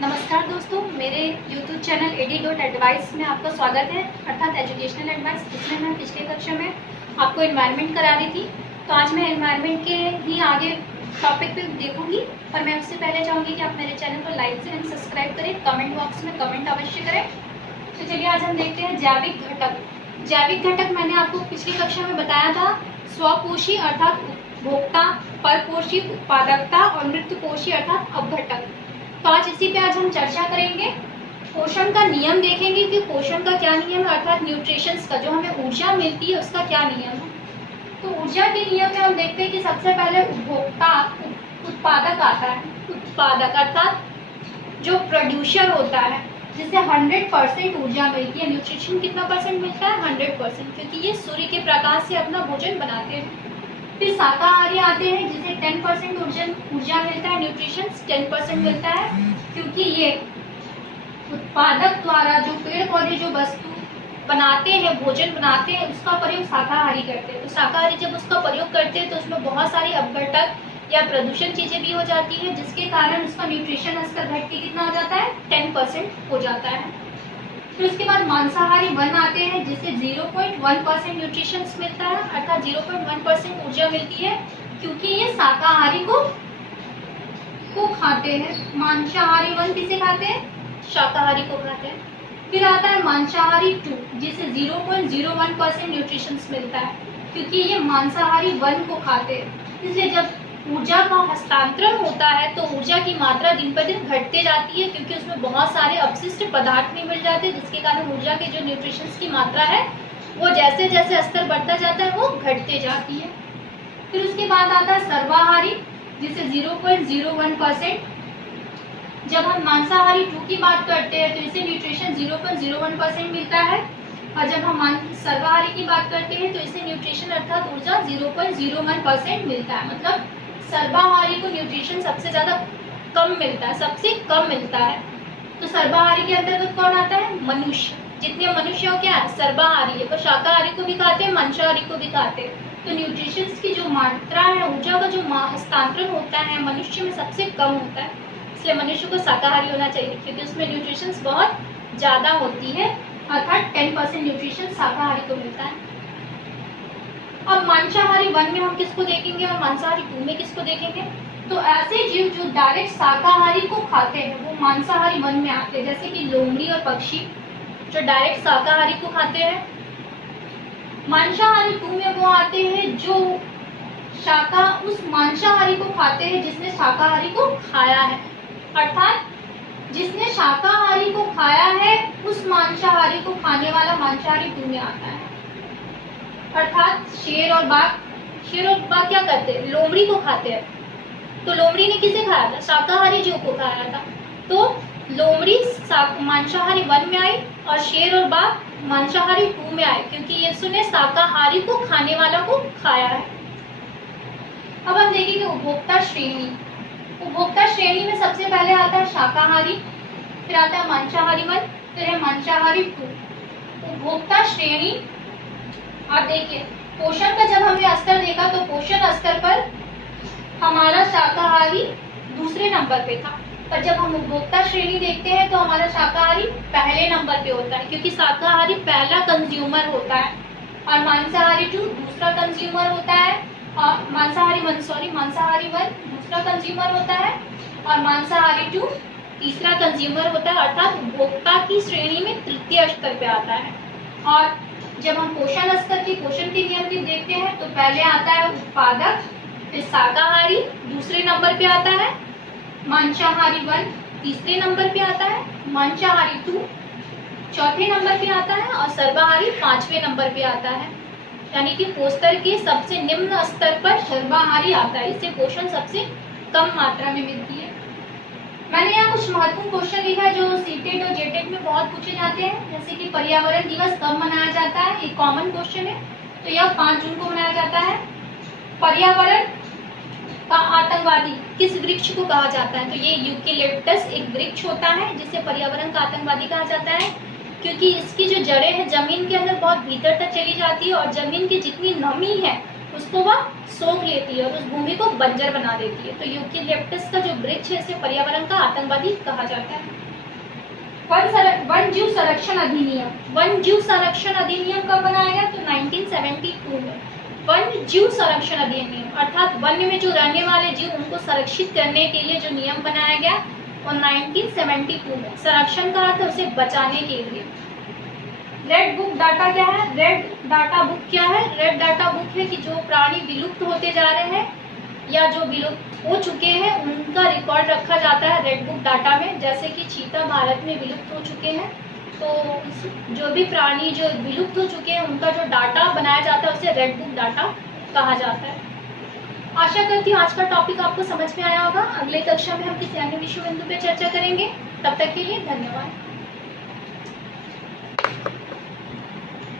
नमस्कार दोस्तों, मेरे YouTube चैनल एडी.एडवाइस में आपका स्वागत है, अर्थात एजुकेशनल एडवाइस। इसमें मैं पिछले कक्षा में आपको एनवायरनमेंट करा रही थी, तो आज मैं एनवायरनमेंट के ही आगे टॉपिक पे देखूंगी। पर मैं उससे पहले चाहूँगी कि आप मेरे चैनल को लाइक एंड सब्सक्राइब करें, कमेंट बॉक्स में कमेंट अवश्य करें। तो चलिए आज हम देखते हैं जैविक घटक। जैविक घटक मैंने आपको पिछली कक्षा में बताया था, स्वपोषी अर्थात उपभोक्ता, परपोषी उत्पादकता और मृतपोषी अर्थात अपघटक। तो आज इसी पे हम चर्चा करेंगे। पोषण का नियम देखेंगे कि पोषण का क्या नियम है, अर्थात न्यूट्रिशंस का, जो हमें ऊर्जा मिलती है उसका क्या नियम है। तो ऊर्जा के नियम में हम देखते हैं कि सबसे पहले उपभोक्ता उत्पादक आता है। उत्पादक अर्थात जो प्रोड्यूसर होता है, जिसे 100% ऊर्जा मिलती है। न्यूट्रिशन कितना परसेंट मिलता है? 100%, क्योंकि ये सूर्य के प्रकाश से अपना भोजन बनाते हैं। फिर शाकाहारी आते हैं, जिसे 10% ऊर्जा मिलता है, न्यूट्रिशन 10% मिलता है, क्योंकि ये उत्पादक द्वारा जो पेड़ पौधे जो वस्तु बनाते हैं, भोजन बनाते हैं, उसका प्रयोग शाकाहारी करते हैं। तो शाकाहारी जब उसका प्रयोग करते हैं तो उसमें बहुत सारी अपघटक या प्रदूषण चीजें भी हो जाती है, जिसके कारण उसका न्यूट्रिशन स्तर घट के कितना हो जाता है? 10% हो जाता है। फिर उसके बाद मांसाहारी वन आते हैं, जिसे 0.1% न्यूट्रिशन मिलता है, अर्थात 0.1% ऊर्जा मिलती है, क्योंकि ये शाकाहारी को खाते हैं। मांसाहारी वन किसे खाते हैं? शाकाहारी को खाते हैं। फिर आता है मांसाहारी 2, जिसे 0.01% न्यूट्रिशन मिलता है, क्योंकि ये मांसाहारी वन को खाते हैं। इसलिए जब ऊर्जा का हस्तांतरण होता है तो ऊर्जा की मात्रा दिन पर दिन घटते जाती है, क्योंकि उसमें बहुत सारे अपशिष्ट पदार्थ भी मिल जाते हैं, जिसके कारण ऊर्जा के जो न्यूट्रिशंस की मात्रा है वो जैसे जैसे स्तर बढ़ता जाता है वो घटते जाती है। फिर उसके बाद आता है सर्वाहारी, जिसे 0.01%। जब हम मांसाहारी 2 की बात करते हैं तो इसे न्यूट्रिशन 0.01% मिलता है, और जब हम सर्वाहारी की बात करते हैं तो इसे न्यूट्रिशन अर्थात ऊर्जा 0.01% मिलता है। मतलब सर्वाहारी को न्यूट्रिशन सबसे ज्यादा कम मिलता है, सबसे कम मिलता है। तो सर्वाहारी के अंतर्गत कौन आता है? मनुष्य। जितने मनुष्य हो क्या है? सर्वाहारी है। तो शाकाहारी को भी खाते हैं, मांसाहारी को भी खाते हैं। तो न्यूट्रिशन की जो मात्रा है, ऊर्जा का जो हस्तांतरण होता है, मनुष्य में सबसे कम होता है। इसलिए मनुष्य को शाकाहारी होना चाहिए, क्योंकि उसमें न्यूट्रिशन बहुत ज्यादा होती है, अर्थात 10% न्यूट्रिशन शाकाहारी को मिलता है। अब मांसाहारी वन में हम किसको देखेंगे और मांसाहारी 2 में किसको देखेंगे? तो ऐसे जीव जो डायरेक्ट शाकाहारी को खाते हैं वो मांसाहारी वन में आते हैं, जैसे कि लोमड़ी और पक्षी जो डायरेक्ट शाकाहारी को खाते हैं। मांसाहारी 2 में वो आते हैं जो उस मांसाहारी को खाते हैं जिसने शाकाहारी को खाया है, अर्थात जिसने शाकाहारी को खाया है उस मांसाहारी को खाने वाला मांसाहारी 2 में आता है। अर्थात शेर और बाघ क्या करते हैं? लोमड़ी को खाते हैं। तो लोमड़ी ने किसे खाया था? शाकाहारी जीव को खाया था। तो लोमड़ी मांसाहारी वन में आई और शेर और बाघ मांसाहारी 2 में आए, क्योंकि ये उसने शाकाहारी को खाने वाला को खाया है। अब हम देखेंगे उपभोक्ता श्रेणी। उपभोक्ता श्रेणी में सबसे पहले आता है शाकाहारी, फिर आता है मांसाहारी वन, फिर है मांसाहारी 2। उपभोक्ता श्रेणी, आप देखिए पोषण का जब हमने स्तर देखा तो पोषण स्तर पर हमारा शाकाहारी दूसरे नंबर पे था, पर जब हम उपभोक्ता श्रेणी देखते हैं तो हमारा शाकाहारी पहले नंबर पे होता है, क्योंकि शाकाहारी पहला कंज्यूमर होता है और मांसाहारी 2 दूसरा कंज्यूमर होता है, और मांसाहारी वन दूसरा कंज्यूमर होता है और मांसाहारी 2 तीसरा कंज्यूमर होता है, अर्थात उपभोक्ता की श्रेणी में तृतीय स्तर पे आता है। और जब हम पोषण स्तर की पोषण के नियम भी देखते हैं तो पहले आता है उत्पादक, फिर शाकाहारी दूसरे नंबर पे आता है, मांसाहारी वन तीसरे नंबर पे आता है, मांसाहारी 2 चौथे नंबर पे आता है और सर्वाहारी 5वें नंबर पे आता है। यानी कि पोस्टर के सबसे निम्न स्तर पर सर्वाहारी आता है, इससे पोषण सबसे कम मात्रा में मिलती है। मैंने यहाँ कुछ महत्वपूर्ण क्वेश्चन लिखा है जो सीटेट और जेटेट में बहुत पूछे जाते हैं, जैसे कि पर्यावरण दिवस कब मनाया जाता है? एक कॉमन क्वेश्चन है। तो यह 5 जून को मनाया जाता है। पर्यावरण का आतंकवादी किस वृक्ष को कहा जाता है? तो ये यूकेलिप्टस एक वृक्ष होता है जिसे पर्यावरण का आतंकवादी कहा जाता है, क्योंकि इसकी जो जड़ें हैं जमीन के अंदर बहुत भीतर तक चली जाती है और जमीन की जितनी नमी है उसको वह सोख लेती है और उस भूमि को बंजर बना देती है। तो यूकेलिप्टस का जो वृक्ष है इसे पर्यावरण का आतंकवादी कहा जाता है। वन जीव संरक्षण अधिनियम, वन जीव संरक्षण अधिनियम कब बनाया गया? तो 1972 में। वन जीव संरक्षण अधिनियम अर्थात वन में जो रहने वाले जीव उनको संरक्षित करने के लिए जो नियम बनाया गया और 1972 में संरक्षण का अर्थ उसे बचाने के लिए। रेड बुक डाटा क्या है? रेड डाटा बुक क्या है? रेड डाटा बुक है कि जो प्राणी विलुप्त होते जा रहे हैं या जो विलुप्त हो चुके हैं उनका रिकॉर्ड रखा जाता है रेड बुक डाटा में। जैसे कि चीता भारत में विलुप्त हो चुके हैं, तो जो भी प्राणी जो विलुप्त हो चुके हैं उनका जो डाटा बनाया जाता है उसे रेड बुक डाटा कहा जाता है। आशा करती हूँ आज का टॉपिक आपको समझ में आया होगा। अगले कक्षा में हम किसी अन्य विषय बिंदु पे चर्चा करेंगे। तब तक के लिए धन्यवाद।